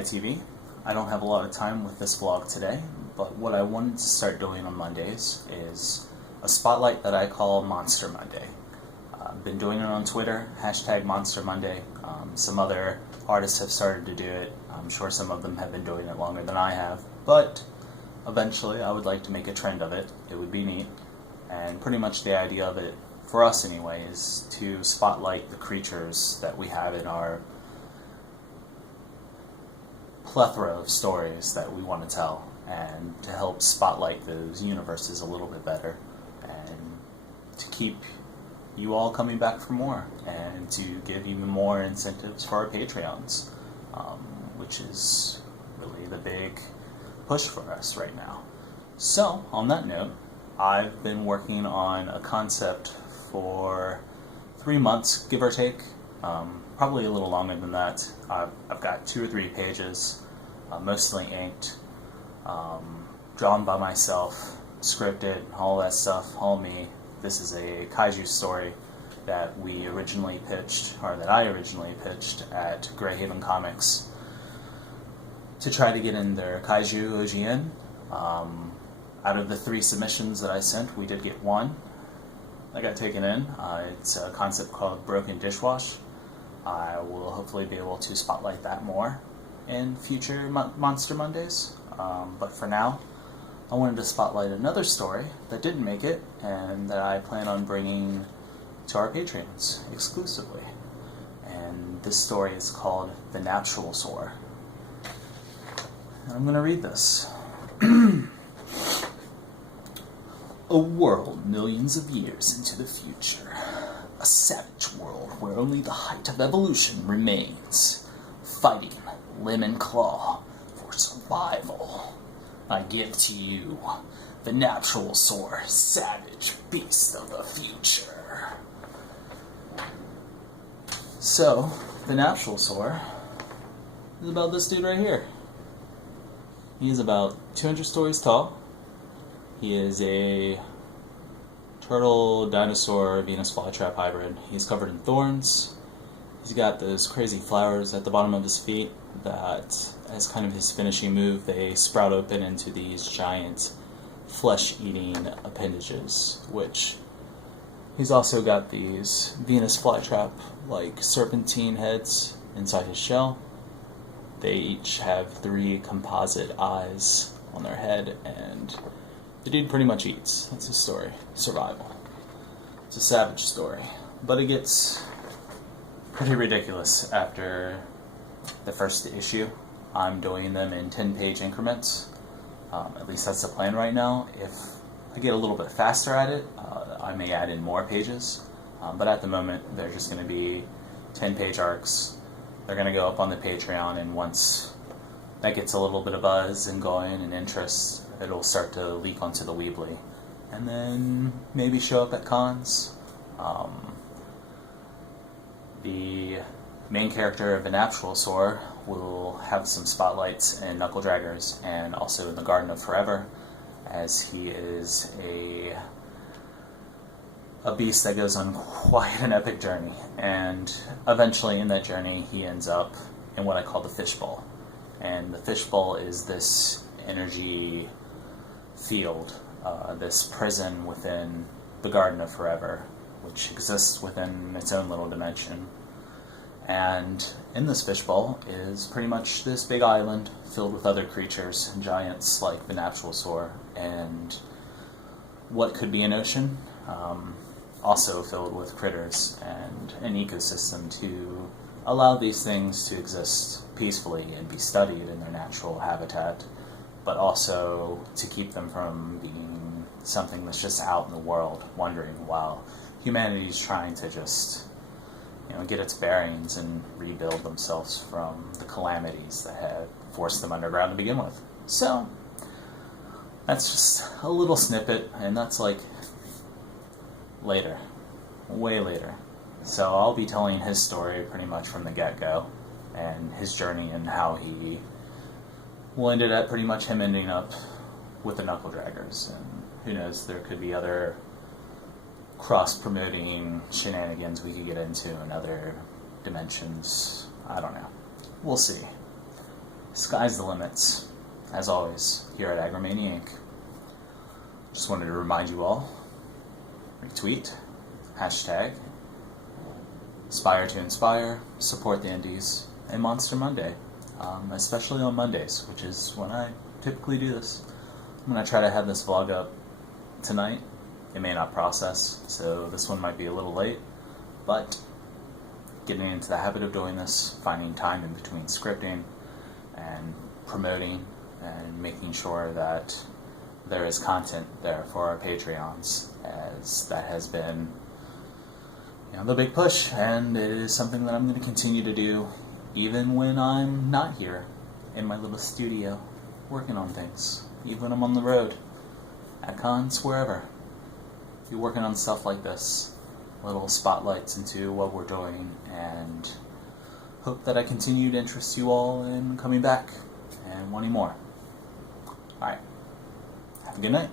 TV. I don't have a lot of time with this vlog today, but what I wanted to start doing on Mondays is a spotlight that I call Monster Monday. I've been doing it on Twitter, hashtag Monster Monday. Some other artists have started to do it. I'm sure some of them have been doing it longer than I have, but eventually I would like to make a trend of it. It would be neat, and pretty much the idea of it, for us anyway, is to spotlight the creatures that we have in our plethora of stories that we want to tell, and to help spotlight those universes a little bit better, and to keep you all coming back for more, and to give even more incentives for our Patreons, which is really the big push for us right now. So, on that note, I've been working on a concept for 3 months, give or take. Probably a little longer than that. I've got 2 or 3 pages, mostly inked, drawn by myself, scripted, all that stuff, all me. This is a kaiju story that I originally pitched at Greyhaven Comics to try to get in their kaiju OGN. Out of the 3 submissions that I sent, we did get 1 that got taken in. It's a concept called Broken Dishwash. I will hopefully be able to spotlight that more in future Monster Mondays. But for now, I wanted to spotlight another story that didn't make it, and that I plan on bringing to our Patreons exclusively. And this story is called Venaptualsaur. And I'm going to read this. A world millions of years into the future. A savage world where only the height of evolution remains. Fighting limb and claw for survival. I give to you Venaptualsaur Savage Beast of the future. So, Venaptualsaur is about this dude right here. He is about 200 stories tall. He is a turtle, dinosaur, Venus flytrap hybrid. He's covered in thorns. He's got those crazy flowers at the bottom of his feet that, as kind of his finishing move, they sprout open into these giant flesh-eating appendages, which he's also got these Venus flytrap-like serpentine heads inside his shell. They each have 3 composite eyes on their head, and the dude pretty much eats. That's his story. Survival. It's a savage story. But it gets pretty ridiculous after the first issue. I'm doing them in 10-page increments. At least that's the plan right now. If I get a little bit faster at it, I may add in more pages. But at the moment, they're just going to be 10-page arcs. They're going to go up on the Patreon, and once that gets a little bit of buzz and going and interest, it'll start to leak onto the Weebly. And then maybe show up at cons. The main character of Venaptualsaur will have some spotlights in Knuckle Draggers and also in the Garden of Forever, as he is a beast that goes on quite an epic journey, and eventually in that journey he ends up in what I call the fishbowl. And the fishbowl is this energy field, this prison within the Garden of Forever, which exists within its own little dimension. And in this fishbowl is pretty much this big island filled with other creatures, giants like Venaptualsaur, and what could be an ocean, also filled with critters and an ecosystem to allow these things to exist peacefully and be studied in their natural habitat, but also to keep them from being something that's just out in the world wandering while humanity's trying to just, get its bearings and rebuild themselves from the calamities that had forced them underground to begin with. So, that's just a little snippet, and that's like later, way later. So I'll be telling his story pretty much from the get-go, and his journey and how he will end at pretty much him ending up with the Knuckle Draggers. And who knows, there could be other cross-promoting shenanigans we could get into in other dimensions. I don't know. We'll see. sky's the limits, as always, here at Agromania Ink. Just wanted to remind you all, retweet, hashtag, aspire to inspire, support the indies, and Monster Monday, especially on Mondays, which is when I typically do this. I'm going to try to have this vlog up tonight. It may not process, so this one might be a little late, but getting into the habit of doing this, finding time in between scripting and promoting and making sure that there is content there for our Patreons, as that has been the big push, and it is something that I'm going to continue to do even when I'm not here in my little studio working on things, even when I'm on the road, at cons, wherever. Be working on stuff like this, little spotlights into what we're doing, and hope that I continue to interest you all in coming back and wanting more. Alright, have a good night.